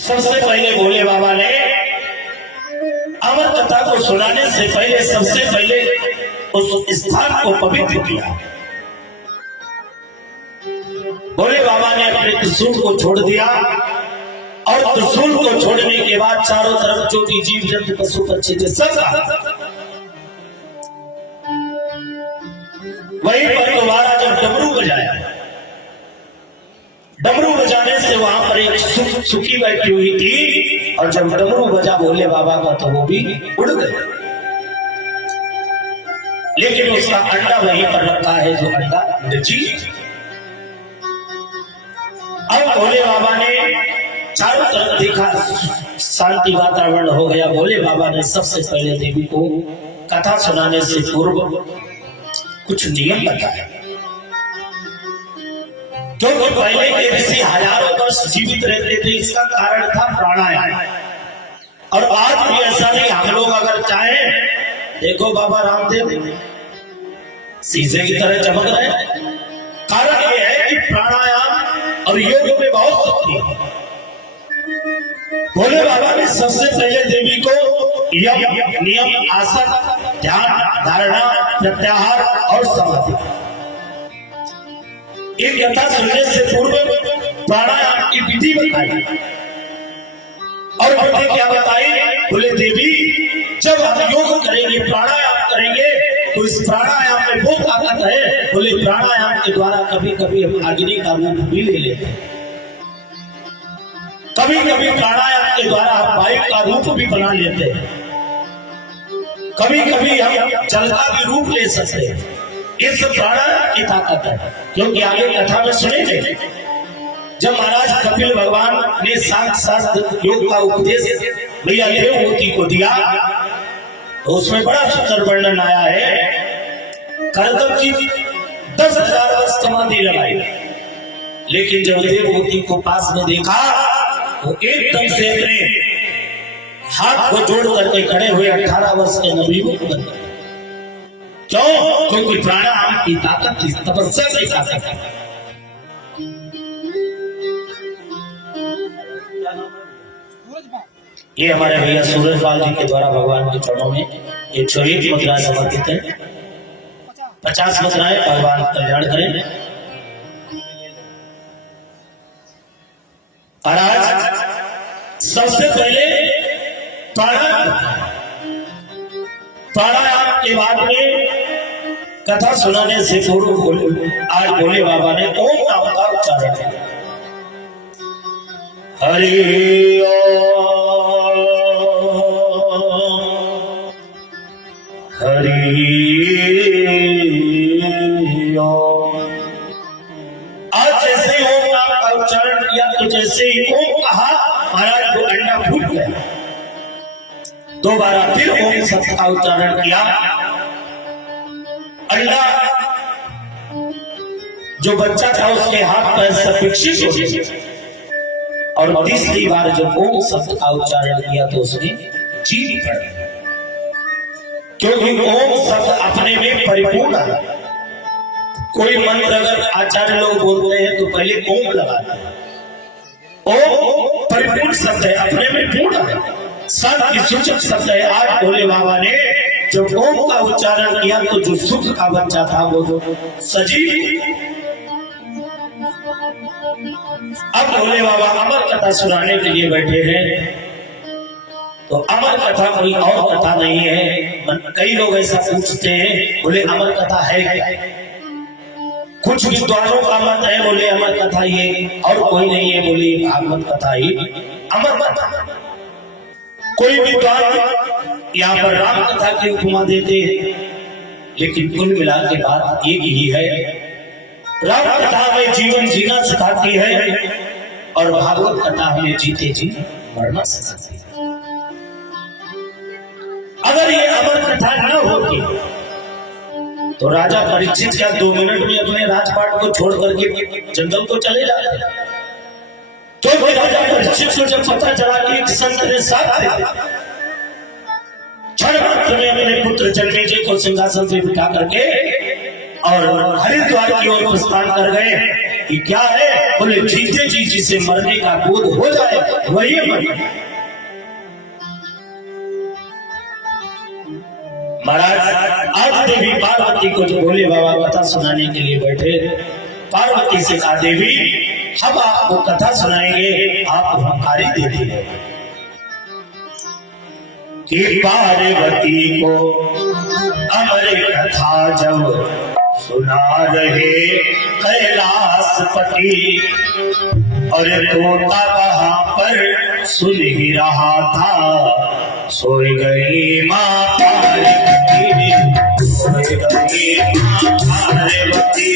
सबसे पहले भोले बाबा ने अमर कथा को सुनाने से पहले सबसे पहले उस स्थान को पवित्र किया। भोले बाबा ने अपने त्रिशूल को छोड़ दिया और त्रिशूल को छोड़ने के बाद चारों तरफ जो भी जीव जंतु पशु पक्षी थे सब वहीं पर दोबारा जब डमरू बजाया, डमरू बजाने से वहां पर एक सुखी बैठी हुई थी और जब डमरू बजा भोले बाबा का तो वो भी उड़ गए, लेकिन उसका अंडा वहीं पर रखा है जो अंडा नची। अब भोले बाबा ने चारों तरफ देखा, शांति वातावरण हो गया। भोले बाबा ने सबसे पहले देवी को कथा सुनाने से पूर्व कुछ नियम बताए, क्योंकि पहले के ऋषि हजारों वर्ष जीवित रहते थे। इसका कारण था प्राणायाम। और आज भी ऐसा नहीं, हम लोग अगर चाहें, देखो बाबा रामदेव शीशे की तरह चमक रहे हैं। कारण यह है कि प्राणायाम और योग में बहुत शक्ति है। भोले बाबा ने सबसे पहले देवी को यम, नियम, आसन, ध्यान, धारणा, प्रत्याहार और समाधि, इन कथा सुनने से पूर्व प्राणायाम की विधि बताई। और उन्होंने क्या बताई? बोले देवी जब हम योग करेंगे, प्राणायाम करेंगे तो इस प्राणायाम में वो ताकत है। बोले प्राणायाम के द्वारा कभी कभी हम अग्नि का रूप भी ले लेते हैं, कभी कभी प्राणायाम के द्वारा हम वायु का रूप भी बना लेते हैं, कभी कभी हम जल का भी रूप ले सकते हैं। इस प्राणायाम की ताकत है। क्योंकि आगे कथा में सुनेंगे, जब महाराज कपिल भगवान ने साक्षात योग का उपदेश भैया देवहूति को दिया तो उसमें बड़ा सुंदर वर्णन आया है। करदम जी 10,000 वर्ष समाधि लगाई, लेकिन जब देवहूति को पास में देखा वो एकदम से अपने हाथ को जोड़ करके खड़े हुए 18 वर्ष के नवयुवक बन गए। क्यों? क्योंकि प्राणायाम की ताकत थी, तपस्या की ताकत है। ये हमारे भैया सूरजपाल जी के द्वारा भगवान के चरणों में 101 मुद्राएं समर्पित है। 50 मुद्राएं भगवान कल्याण करें। और आज सबसे पहले प्राणायाम के बाद में कथा सुनाने से पूर्व आज भोले बाबा ने ओम नाम का उच्चारण किया। हरि ओम हरि ओम। आज जैसे ओम नाम का उच्चारण किया तो जैसे ही ओम कहा महाराज को अंडा फूट गया। दोबारा फिर ओम शब्द का उच्चारण किया, अंडा जो बच्चा था उसके हाथ पैर से विकसित हो गए। और तीसरी बार जब ओम शब्द का उच्चारण किया तो उसने जीत पड़ी, क्योंकि ओम शब्द अपने में परिपूर्ण है। कोई मंत्र अगर आचार्य लोग बोलते हैं तो पहले ओम लगाते हैं। ओम परिपूर्ण शब्द है, अपने में पूर्ण है, सत्य की सूचक शब्द है। आज भोले बाबा ने जब ओम का उच्चारण किया तो जो सुख का बच्चा था वो सजीव। अब भोले बाबा अमर कथा सुनाने के लिए बैठे हैं। तो अमर कथा कोई और कथा नहीं है। कई लोग ऐसा पूछते हैं, बोले अमर कथा है क्या? कुछ विद्वानों का मत है, बोले अमर कथा ये, और कोई नहीं है, बोले भागवत कथा ही अमर कथा। कोई विद्वान यहाँ पर राम कथा की उपमा देते हैं, लेकिन कुल मिला के बात एक ही है। राम कथा हमें जीवन जीना सिखाती है और भागवत कथा हमें जीते जी मरना सिखाती है। अगर ये अमर कथा न होती तो राजा परीक्षित क्या 2 मिनट में अपने राजपाट को छोड़ करके जंगल को चले जाते? क्योंकि राजा परीक्षित को जब पता चला कि एक संत ने साथ क्षण मात्र में अपने पुत्र जन्मेजय को सिंहासन से बिठा करके और हरिद्वार की ओर प्रस्थान कर गए, कि क्या है? बोले जीते जी जिसे मरने का बोध हो जाए वही मरे। महाराज आज देवी पार्वती को जो भोले बाबा कथा सुनाने के लिए बैठे, पार्वती से कहा देवी हम आपको कथा सुनाएंगे, आप हमारी देती है कि पार्वती को अमर कथा जब सुना रहे कैलाशपति, और तोता वहां पर सुन ही रहा था, सोई गई मां पार्वती, सोई गई मां पार्वती।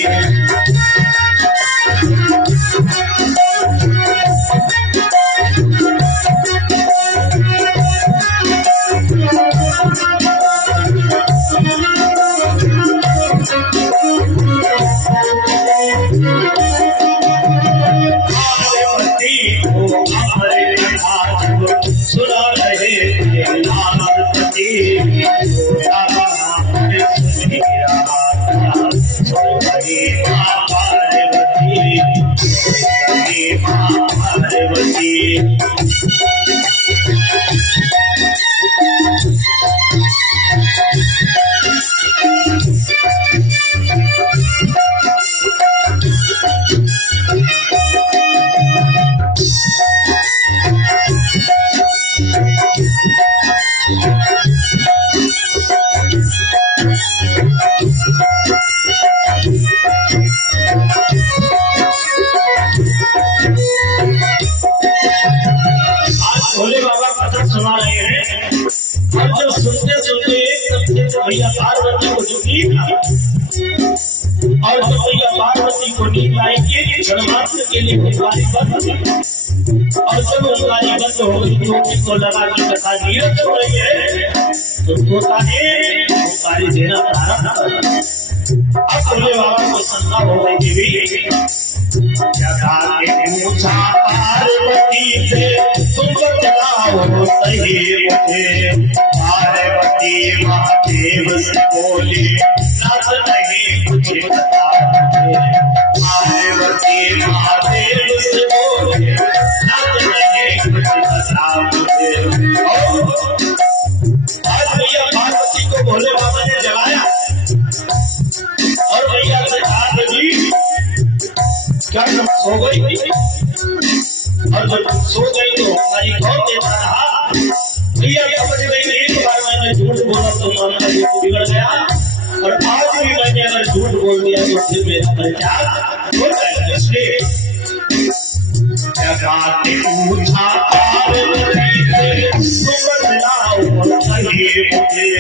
भोले बाबा कथा सुना रहे हैं, और जब सुनते सुनते भैया पार्वती को जो नींद आई, और जब भैया पार्वती को नींद आई कि क्षणमात्र के लिए उंगारी बंद हो गई, और जब उंगारी बंद हो गई तो को लगा कि कथा नीरस हो रही है, तो तोता ने उंगारी देना प्रारंभ कर दिया। अब भोले बाबा को शंका हो गई देवी जगा के पूछा पार्वती से, तुम बताओ सही मुझे। पार्वती महादेव से बोली नाथ नहीं कुछ बता मुझे। पार्वती महादेव से बोली नाथ नहीं कुछ बता मुझे। आज भैया पार्वती को भोले बाबा ने जगाया और भैया से कहा देवी क्या तुम सो गई? और जब सो गई तो हमारी कौन देता रहा? भैया समझ गई एक बार मैंने झूठ बोला तो मामला ये बिगड़ गया, और आज भी मैंने अगर झूठ बोल दिया तो फिर मेरा परित्याग हो जाएगा। इसलिए जगाते पूछा पार्वती से, तुम बताओ सही मुझे।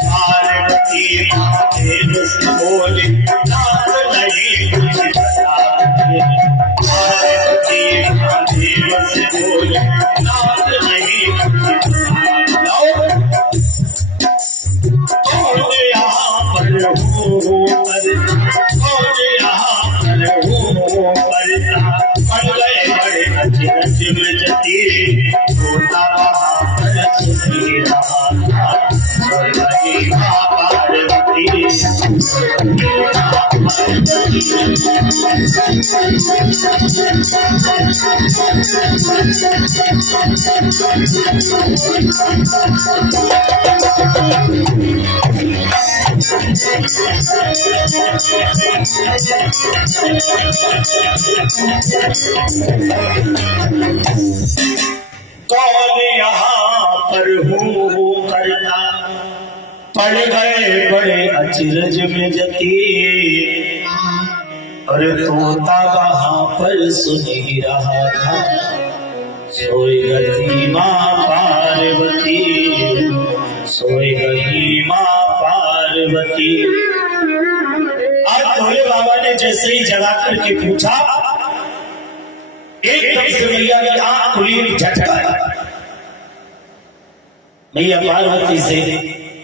पार्वती महादेव से बोली नाथ नहीं कुछ बता मुझे। पार्वती महादेव से बोली नाथ नहीं कुछ बता। और यहाँ पर हो और यहाँ पर हो करता पड़ गए बड़े अचरज में जती, तोता वहाँ पर सुनी रहा था, सोई गई मां पार्वती, सोई गई मां कौन यहाँ पर हो करता पड़ गए बड़े अचरज में जती, और तोता वहाँ पर सुन ही रहा था, सोई गई मां पार्वती, सोई गई मां पार्वती। आज भोले बाबा ने जैसे ही जगा करके पूछा, एकदम से मैया की आंख खुली, झटका। मैया पार्वती से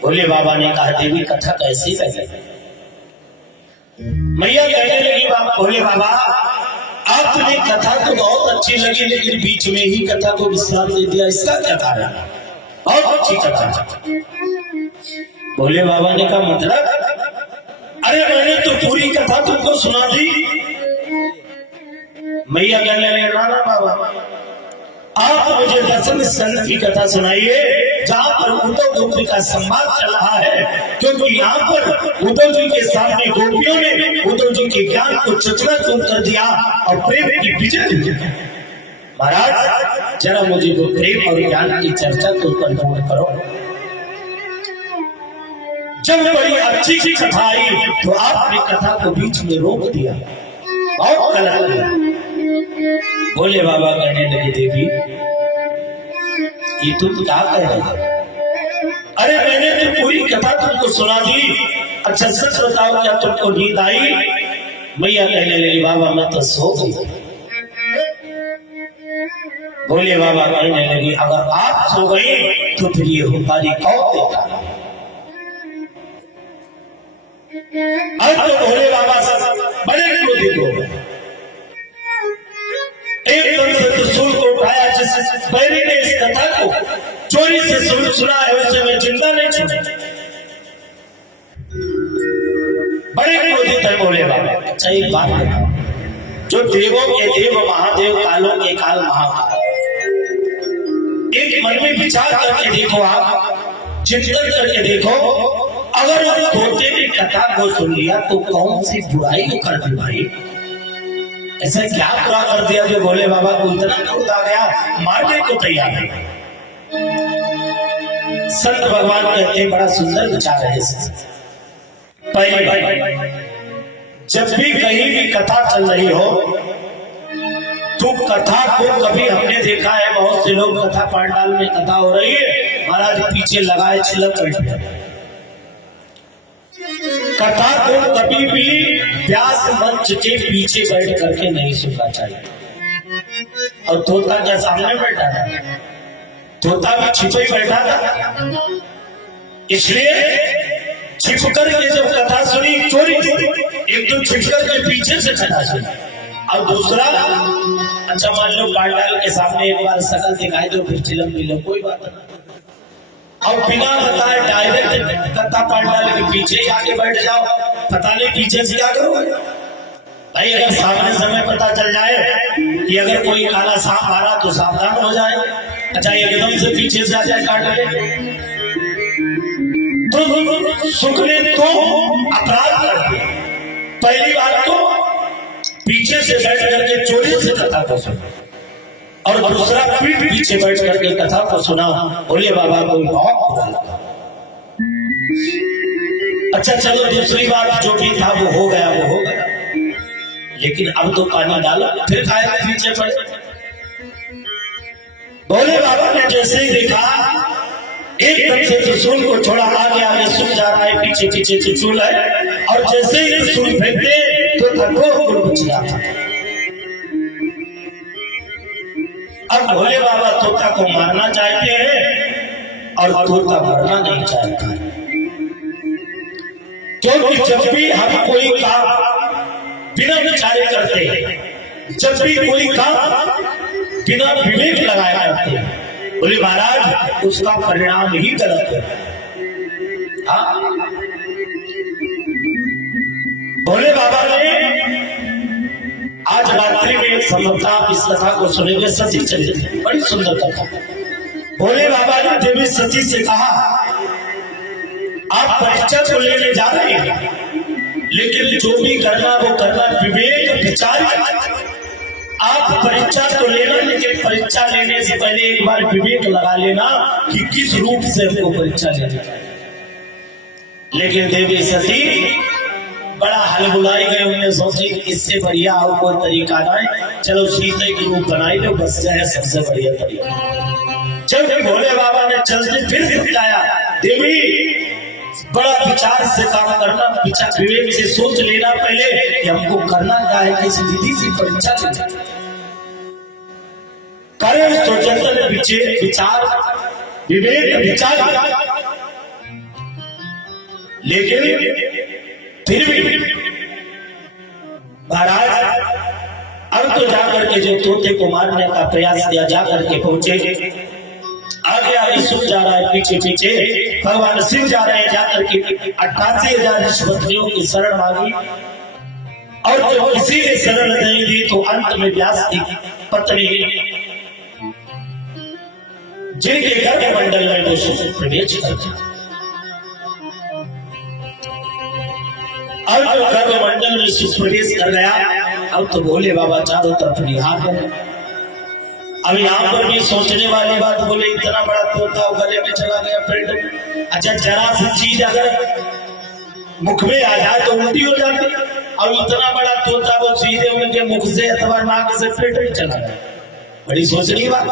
भोले बाबा ने कहा देवी कथा कैसी लगी? मैया कहने लगी भोले बाबा आपने कथा तो बहुत अच्छी लगी, लेकिन बीच में ही कथा को विश्राम दे दिया, इसका क्या कारण? बहुत अच्छी कथा। भोले बाबा ने कहा मतलब? अरे मैंने तो पूरी कथा तुमको सुना दी, मैया कहने लगे नाना बाबा आप मुझे दशम स्कंद की कथा सुनाइए जहाँ पर उद्धव गोपी का संवाद चल रहा है, क्योंकि यहाँ पर उद्धव जी के सामने गोपियों ने उद्धव जी के ज्ञान को चकनाचूर कर दिया और प्रेम की विजय हुई। महाराज जरा मुझे वो प्रेम और ज्ञान की चर्चा तो कंट्रोल करो। जब बड़ी अच्छी की कथा आई तो आपने कथा को बीच में रोक दिया, बहुत गलत है। बोले बाबा कहने लगे देवी ये तुम क्या कह रहे? अरे मैंने तो पूरी कथा तुमको सुना दी, अच्छा सच बताओ क्या तुमको नींद आई? मैया कहने लगी बाबा मैं तो सो गई। बोले बाबा कहने लगी अगर आप सो गई तो फिर ये हुकारी कौन देता? अब तो भोले बाबा बड़े क्रोधित हो गए, एकदम से त्रिशूल को उठाया। जिस बैरी ने इस कथा को चोरी से सुना है उसे मैं जिंदा नहीं छोड़ा। बड़े क्रोधित है भोले बाबा। सही बात है, जो देवों के देव महादेव कालों के काल महाकाल, एक मन में विचार करके देखो, आप चिंतन करके देखो, अगर उस तोते की कथा को सुन लिया तो कौन सी बुराई कर दी भाई? ऐसा क्या बुरा कर दिया जो भोले बाबा को इतना क्रोध आ गया, मारने को तैयार है? संत भगवान कहते बड़ा सुंदर विचार है। पहली बात, जब भी कहीं भी कथा चल रही हो तो कथा को कभी हमने देखा है बहुत से लोग कथा पंडाल में कथा हो रही है, महाराज पीछे लगाए छिलक बैठे। कथा को कभी भी व्यास मंच के पीछे बैठ करके नहीं सुनना चाहिए। और तोता क्या सामने बैठा था? तोता भी छिपे ही बैठा था, इसलिए छिप करके जब कथा सुनी चोरी, एक तो छिप करके पीछे से कथा सुनी, और दूसरा अच्छा मान लो पांडाल के सामने एक बार शकल दिखाई दो फिर चिलम मिलो, कोई बात नहीं। और बिना बताए डायरेक्ट कथा पांडाल के पीछे ही आके बैठ जाओ, पता नहीं पीछे से क्या करोगे भाई? अगर सामने समय पता चल जाए कि अगर कोई काला सांप आ रहा तो सावधान हो जाए। अच्छा एकदम से पीछे से आ जाए काट ले तो सुख ने तो अपराध कर दिया। पहली बात तो पीछे से बैठ करके चोरी से कथा को सुना, और दूसरा पीठ पीछे बैठ करके कथा को सुना। भोले बाबा को बहुत बुरा लगा। अच्छा चलो दूसरी बात जो भी था वो हो गया, वो हो गया, लेकिन अब तो पानी डाला फिर खाए के पीछे पड़े। भोले बाबा ने जैसे ही देखा एकदम से त्रिशूल को छोड़ा, आगे आगे सूख जा रहा है, पीछे पीछे त्रिशूल है, और जैसे ही त्रिशूल फेंकते तो थको बच जाता। अब भोले बाबा तोता को मारना चाहते हैं और तोता मरना नहीं चाहता, क्योंकि जब भी हम कोई काम बिना विचारे करते हैं, जब भी कोई काम बिना विवेक लगाए करते हैं, बोले महाराज उसका परिणाम ही गलत है। भोले बाबा ने आज रात्रि में संभवतः इस कथा को सुनेंगे, सती चरित्र, बड़ी सुंदर कथा। भोले बाबा ने देवी सती से कहा आप परीक्षा तो लेने जा रहे हैं, लेकिन जो भी करना वो करना विवेक विचार। आप परीक्षा तो लेना, लेकिन परीक्षा लेने से पहले एक बार विवेक लगा लेना कि किस रूप से हमको परीक्षा लेनी चाहिए। लेकिन देवी सती बड़ा हलबुलाई गए, उन्हें सोची इससे बढ़िया और कोई तरीका नहीं, चलो सीते के रूप बनाई लो, बस जाए सबसे बढ़िया तरीका। जब भोले बाबा ने चलते फिर बताया देवी बड़ा विचार से काम करना, विचार विवेक से सोच लेना पहले कि हमको करना क्या है, किस विधि से परीक्षा लेना करें, सोचते विचार विवेक विचार। लेकिन फिर भी महाराज अब तो जाकर के जो तोते को मारने का प्रयास किया, जाकर के पहुंचे, आगे आगे सुन जा रहा है, पीछे पीछे भगवान शिव जा रहे हैं, जाकर के 88,000 ऋषिपत्नियों की शरण मांगी और जब किसी ने शरण नहीं दी तो अंत में व्यास की पत्नी जिनके गर्भ मंडल में वो प्रवेश कर गया। अब जो गर्भ मंडल में सुप्रवेश कर गया, अब तो भोले बाबा चारों तरफ निहार कर। अब यहाँ पर भी सोचने वाली बात, बोले इतना बड़ा तोता गले में चला गया पेट। अच्छा, जरा सी चीज अगर मुख में आ जाए तो उल्टी हो जाती। अब इतना बड़ा तोता वो सीधे उनके मुख से अथवा नाक से पेट में चला गया, बड़ी सोचनी बात।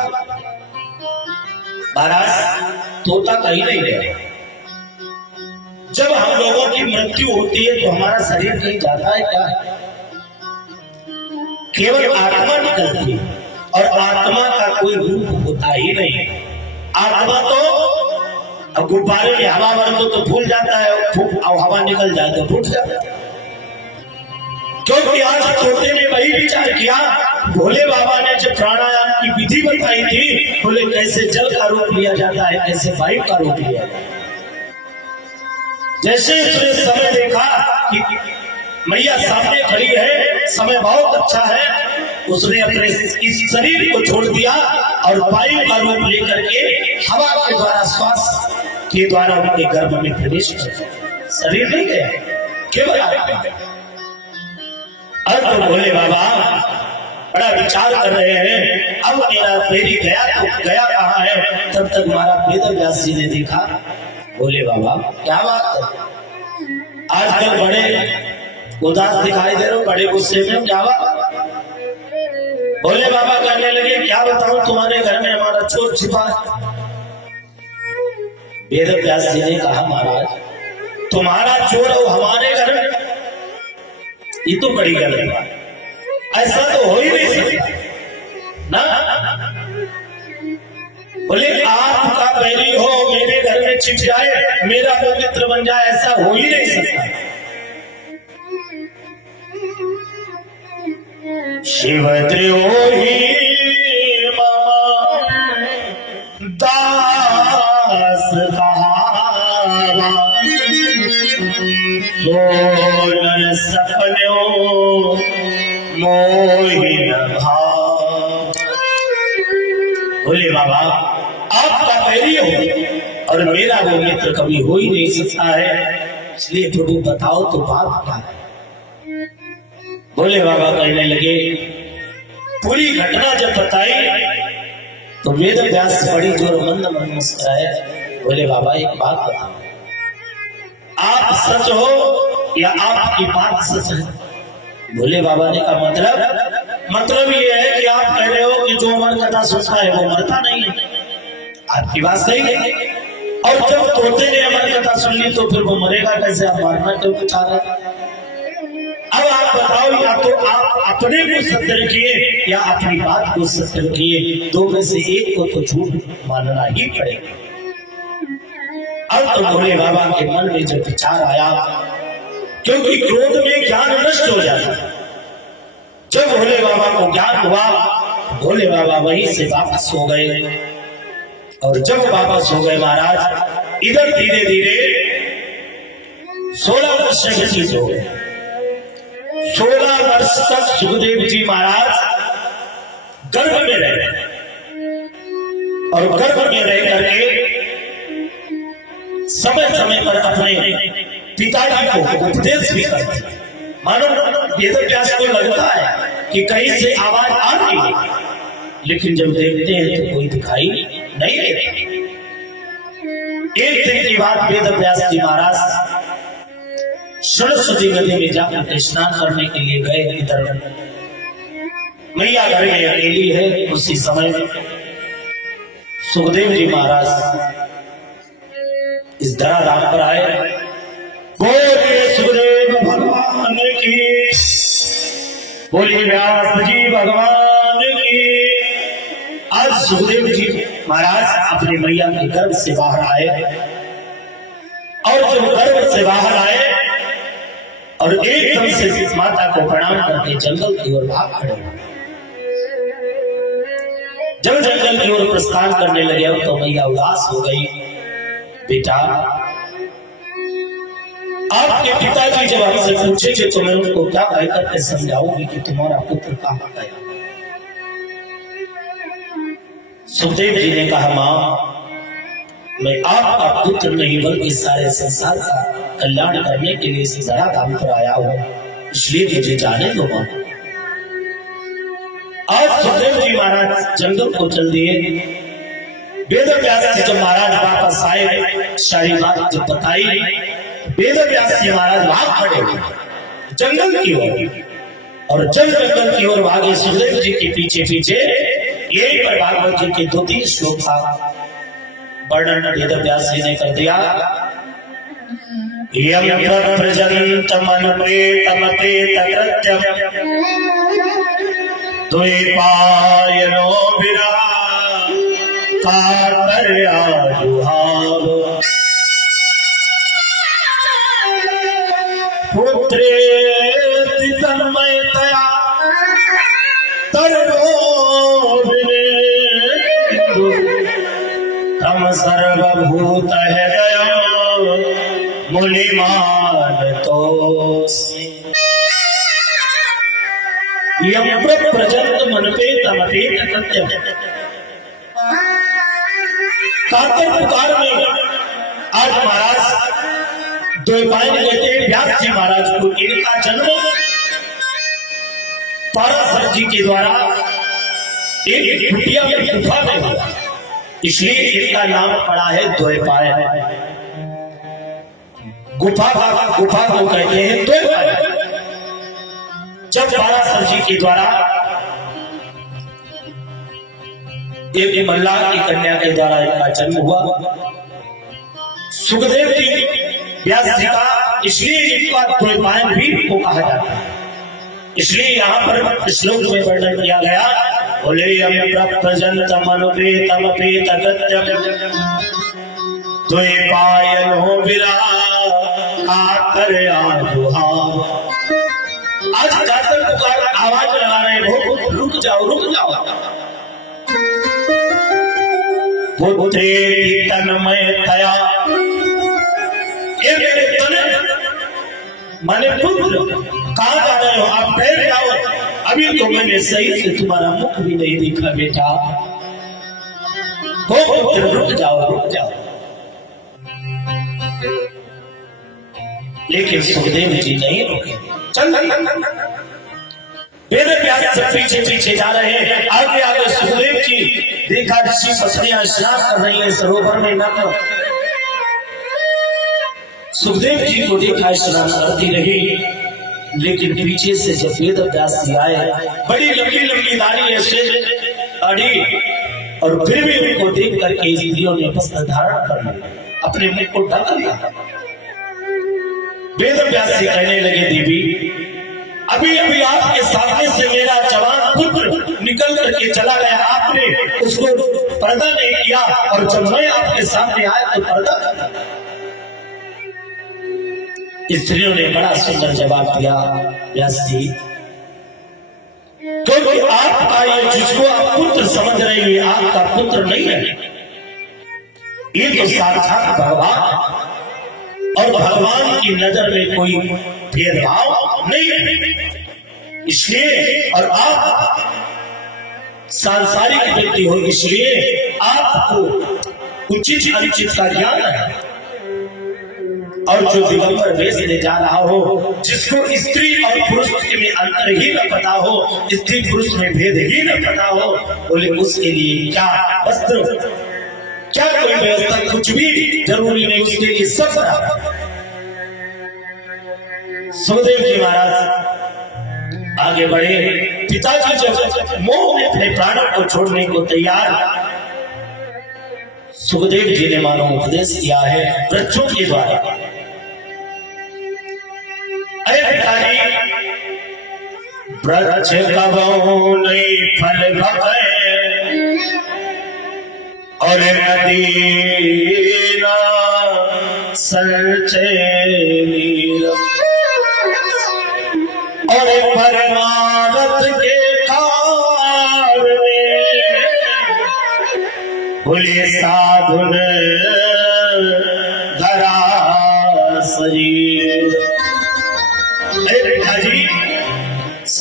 महाराज, तोता कहीं नहीं गया। जब हम लोगों की मृत्यु होती है तो हमारा शरीर कहीं जाता है क्या? केवल आत्मा निकलती है, और आत्मा का कोई रूप होता ही नहीं। आत्मा तो अब गुब्बारे में हवा भर दो तो फूल जाता है, और हवा निकल जाए तो फूट जाता है। क्योंकि आज तोते ने वही विचार किया। भोले बाबा ने जब प्राणायाम की विधि बताई थी, बोले कैसे जल का रूप लिया जाता है, कैसे वायु का रूप लिया जाता है। जैसे उसने समय देखा कि मैया सामने खड़ी है, समय बहुत अच्छा है, उसने अपने इस शरीर को छोड़ दिया और वायु का रूप लेकर के हवा के द्वारा, श्वास के द्वारा उनके गर्भ में प्रवेश किया। शरीर नहीं गया, केवल आत्मा। अब भोले बाबा बड़ा विचार कर रहे हैं, अब मेरा मेरी गया तो गया कहाँ है। तब तक हमारा वेद व्यास जी ने देखा, भोले बाबा क्या बात है, आजकल बड़े उदास दिखाई दे रहे हो, बड़े गुस्से में, क्या बात। भोले बाबा कहने लगे, क्या बताऊं, तुम्हारे घर में हमारा चोर छिपा है। वेद व्यास जी ने कहा, महाराज तुम्हारा चोर हो हमारे घर में, ये तो बड़ी गलत बात, ऐसा तो हो ही नहीं सकता ना। बोले आपका बैरी हो मेरे घर में छिप जाए, मेरा पवित्र बन जाए, ऐसा हो ही नहीं सकता। शिव द्रोही मामा दास कहावा, सोनर सपनों मोहिन भाव। बोले बाबा आपका बैरी हो और मेरा वो मित्र कभी हो ही नहीं सकता है, इसलिए प्रभु बताओ तो बात क्या है। भोले बाबा कहने लगे, पूरी घटना जब बताई तो वेद व्यास बड़ी जोर मंद मन मुस्कुराए। बोले बाबा एक बात बताओ, आप सच हो या आपकी बात सच है। भोले बाबा ने कहा मतलब ये है कि आप कह रहे हो कि जो अमर कथा सुनता है वो मरता नहीं है। आपकी बात सही है, और जब तोते ने अमर कथा सुन ली तो फिर वो मरेगा कैसे, आप मारना क्यों चाह रहे। अब आप बताओ, या तो आप अपने को सत्य रखिए या अपनी बात को सत्य रखिए, दो में से एक को तो झूठ मानना ही पड़ेगा। अब तो भोले बाबा के मन में जब विचार आया, क्योंकि क्रोध में ज्ञान नष्ट हो जाता है। जब भोले बाबा को ज्ञान हुआ, भोले बाबा वहीं से वापस हो गए। और जब वापस हो गए महाराज, इधर धीरे धीरे 16 वर्ष की चीज हो गई। 16 वर्ष तक सुखदेव जी महाराज गर्भ में रहे, और गर्भ में रह करके समय समय पर अपने पिताजी को उपदेश भी करते। मानो वेद व्यास को लगता है कि कहीं से आवाज आ रही है, लेकिन जब देखते हैं तो कोई दिखाई नहीं देता। एक दिन की बात, वेद व्यास जी महाराज सरस्वती नदी में जाकर स्नान करने के लिए गए। इधर मैया घर में अकेली है। उसी समय सुखदेव जी महाराज इस धराधाम पर आए। बोलिए सुखदेव भगवान की, बोलिए व्यास जी भगवान की। आज सुखदेव जी महाराज अपने मैया के गर्भ से बाहर आए, और जब गर्भ से बाहर आए और एकदम से माता को प्रणाम करके जंगल की ओर भाग खड़े। जब जंगल की ओर प्रस्थान करने लगे तो मैया उदास हो गई। बेटा आपके पिताजी जब आपसे पूछेंगे तो मैं उनको क्या कहकर के समझाऊंगी कि तुम्हारा पुत्र कहां गया। सुखदेव जी ने कहा, मां मैं आपका पुत्र नहीं बल्कि सारे संसार का कल्याण करने के लिए इस धरा धाम पर आया हूं, इसलिए मुझे जाने दो मां। आज सुखदेव जी महाराज जंगल को चल दिए। वेद व्यास जी जब महाराज वापस आए, सारी बात जब बताई, वेद व्यास जी महाराज भाग पड़े जंगल की ओर, और जब जंगल की ओर भागे सुखदेव जी के पीछे पीछे यही पर भागवत जी के 2-3 श्लोक का वर्णन वेद व्यास जी ने कर दिया। यम प्रजंत मन प्रेतमते तकृत्यम द्वैपायनो विरा कातर्या जुहाव पुत्रेति तन्मयतया तर्गो विनेन्दु तम सर्वभूत हृदयं मुनिमानतोऽस्मि। यम प्रजंत मनपे तमपे तकृत्यम। कातर पुकार में आज महाराज द्वैपायन कहते हैं व्यास जी महाराज को, इनका जन्म पाराशर जी के द्वारा एक कुटिया की गुफा में हुआ, इसलिए इनका नाम पड़ा है द्वैपायन। गुफा को कहते हैं द्वैपायन। जब पाराशर जी के द्वारा एक मल्लाह की कन्या के द्वारा इनका जन्म हुआ, सुखदेव जी व्यास जी का इसलिए इनका द्वैपायन भी को कहा जाता है। इसलिए यहाँ पर श्लोक में वर्णन किया गया, बोले प्रजंत मनुपे तमपे तकृत्यम द्वैपायनो विरा कातर्या जुहाव। आज कातर पुकार आवाज लगा रहे हो, रुक जाओ रुक जाओ। पुत्रेति तन्मयतया, ये मेरे तन माने पुत्र कहाँ जा रहे हो, आप बैठ जाओ, अभी तो मैंने सही से तुम्हारा मुख भी नहीं देखा बेटा, रुक जाओ। लेकिन सुखदेव जी नहीं रुके, चल वेद व्यास सब पीछे पीछे जा रहे हैं। आगे आगे सुखदेव जी देखा ऋषि पत्नियां स्नान कर रही है सरोवर में नग्न। सुखदेव जी को देखा स्नान करती रही, लेकिन पीछे से जब वेद व्यास जी आए, बड़ी लंबी लंबी दाढ़ी है दाढ़ी, और फिर भी उनको देख करके स्त्रियों ने वस्त्र धारण कर लिया, अपने मुख को ढक लिया। वेद व्यास जी कहने लगे, देवी अभी अभी आपके सामने से मेरा जवान पुत्र निकल करके चला गया, आपने उसको पर्दा नहीं किया, और जब मैं आपके सामने आया तो पर्दा था। स्त्रियों ने बड़ा सुंदर जवाब दिया, व्यास जी क्योंकि आपका ये जिसको आप पुत्र समझ रहे हैं आपका पुत्र नहीं है, ये तो साक्षात भगवान, और भगवान की नजर में कोई भेदभाव नहीं है। इसलिए और आप सांसारिक व्यक्ति हो, इसलिए आपको उचित अनुचित का ज्ञान है, और जो दिगंबर वेश ले जा रहा हो, जिसको स्त्री और पुरुष में अंतर ही न पता हो, स्त्री पुरुष में भेद ही न पता हो, बोले उसके लिए क्या वस्त्र, क्या कोई व्यवस्था, कुछ भी जरूरी नहीं, उसके लिए सब। सुखदेव जी महाराज आगे बढ़े। पिताजी जब मोह में अपने प्राणों को छोड़ने को तैयार, सुखदेव जी ने मानो उपदेश किया है वृक्षों के द्वारा, अरे पिताजी वृक्ष कबहु नहीं फल भगे, और नदी ना संचय नीर, और परमावत के कारणे बोले साधुन धरा शरीर।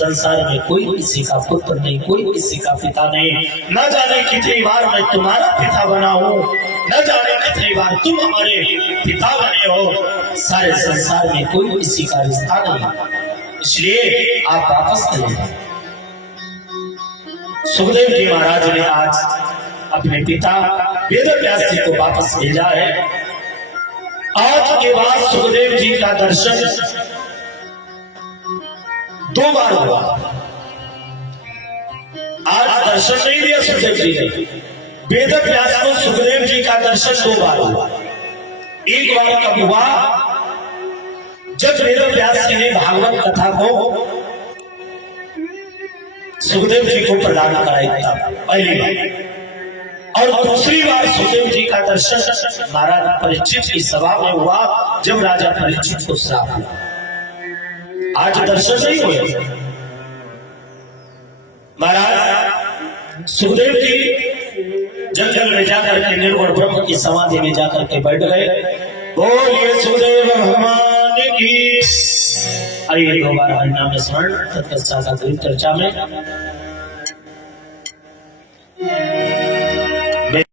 संसार में कोई किसी का पुत्र नहीं, कोई किसी का पिता नहीं। न जाने कितनी बार मैं तुम्हारा पिता बना हूँ, न जाने कितनी बार तुम हमारे पिता बने हो। सारे संसार में कोई किसी का रिश्ता नहीं, इसलिए आप वापस चले जाओ। सुखदेव जी महाराज ने आज अपने पिता वेदव्यास जी को वापस भेजा है। आज के बाद सुखदेव जी का दर्शन 2 बार हुआ। आज दर्शन नहीं दिया सुखदेव जी ने, वेदव्यास को सुखदेव जी का दर्शन 2 बार हुआ। एक बार कब हुआ, जब वेदव्यास जी ने भागवत कथा को सुखदेव जी को प्रदान कराया था पहली बार, और दूसरी बार सुखदेव जी का दर्शन महाराजा परीक्षित की सभा में हुआ, जब राजा परीक्षित को श्राप हुआ। आज दर्शन नहीं हुए। महाराज सुखदेव जी जंगल में जाकर के निर्गुण ब्रह्म की समाधि में जाकर के बैठ गए। बोलिए सुखदेव भगवान की। आइए दोबारा हरिनाम स्मरण तत्पश्चात चर्चा में